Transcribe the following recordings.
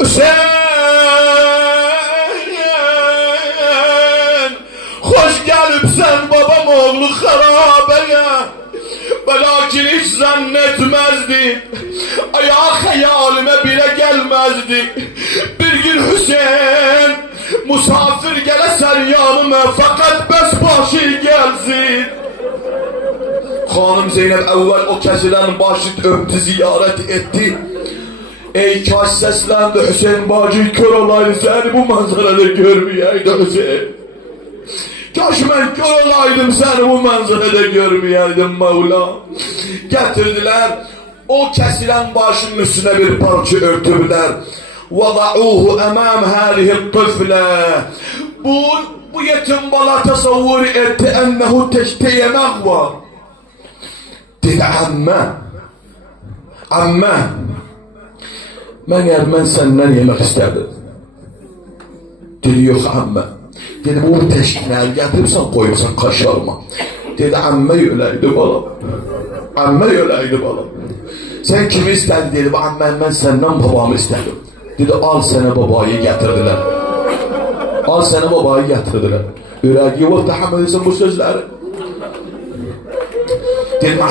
Hüseyin, hoş gelipsen babam oğlu harabeye. Lakin hiç zannetmezdi, ayağa hayalime bile gelmezdi. Bir gün Hüseyin, misafir gelesen yanıma, fakat besbaşı gelsin. Hanım Zeynep evvel o kesilen başı öptü, ziyaret etti. Ey kaş seslendi Hüseyin bacı, kör olaydı seni bu manzarada görmeyeydi Hüseyin. Kaş ben kör olaydım seni bu manzarada görmeyeydim Mevla. Getirdiler, o kesilen başının üstüne bir parça örtürdüler. وَضَعُوهُ اَمَامْ هَذِهِ الطِّفْلَ. Bu yetim bala tasavvur etti ennehu teşte yemek var. Dedi amme, ben senden yemek istedim. Dedi yok amme. Dedi bu teşkiler getiripsen koyursan kaşarma. Dedi amme öyleydi balam. Amme öyleydi balam. Sen kimi istedin dedi, ben senden babamı istedim. Dedi al sana babayı getirdiler. Al sana babayı getirdiler. Yüreği yok tahammül etsin bu sözleri. Dedim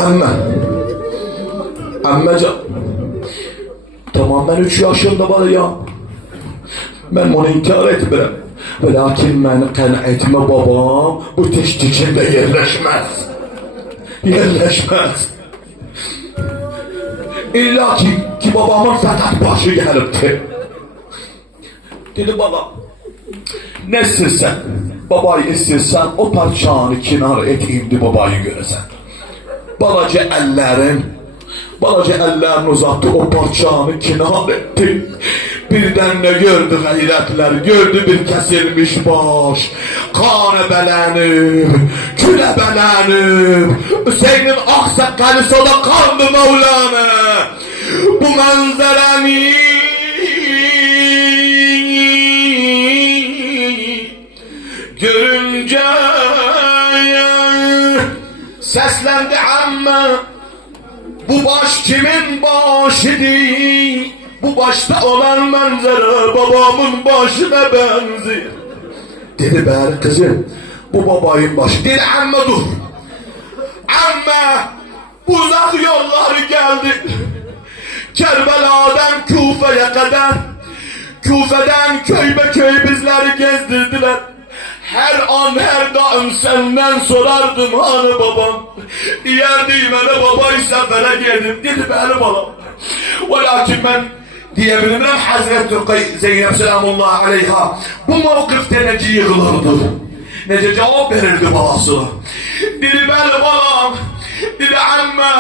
ammecan, tamam ben 3 yaşında var ya, ben onu inkar etmirəm. Lakin beni qənətmə babam bu teştikinde yerleşmez. İlla ki babamın fakat başı gelipti. Dedi baba, ne istersen, babayı istersen o parçanı kenar et indi babayı göresen. Balaca ellerini uzattı, o parçanı kenar etti. Birden ne gördü gayretler, gördü bir kesilmiş baş, kan ebelenip, kül ebelenip, Hüseyin'in aksakalı sola kandı Mevlana. Bu manzaranı görünce seslendi amme, bu baş kimin başıdır? Bu başta olan manzara babamın başına benziyor. Dedi bari kızım, bu babayın başı. Dedi amme dur. Amme, uzak yolları geldi. Kerbela'dan Kufe'ye kadar, Kufe'den köy be köy bizleri gezdirdiler. Her an her daim senden sorardım hani babam. Diyerdim hele babayı sefere geldim. Dedi beni babam. Velakin ben diyebilirim Hazreti Zeynep selamullahi aleyha bu mevkifte nece yığılırdı, nece cevap verirdi babasına. Dedi beni babam, dedi amme,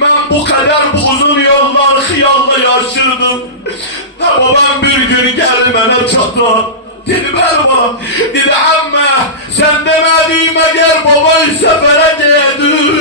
ben bu kadar bu uzun yollar hıyalla yaşırdım. Ha babam bir gün geldi bana çatlar. Dedi beni babam, dedi amme, sen demediğim eğer babayı sefere geldi.